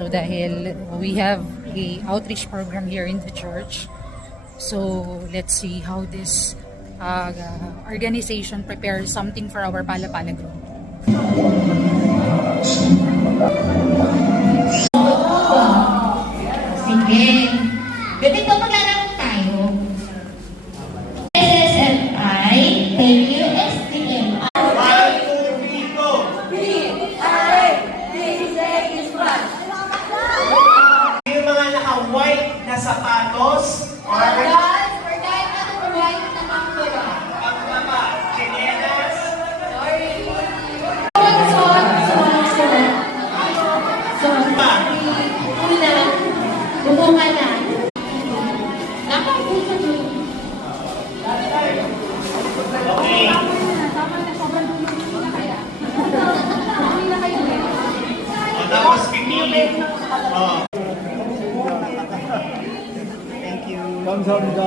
So dahil we have a outreach program here in the church. So let's see how this organization prepares something for our Pala-Pala group. Sige. Ganito maglalaro tayo. SSFI, thank you, STMI. Yung mga naka-white na sapatos, or chinelas, Bubunga na. Nakapuso mo. okay. O, tapos pipili. Oh. 감사합니다.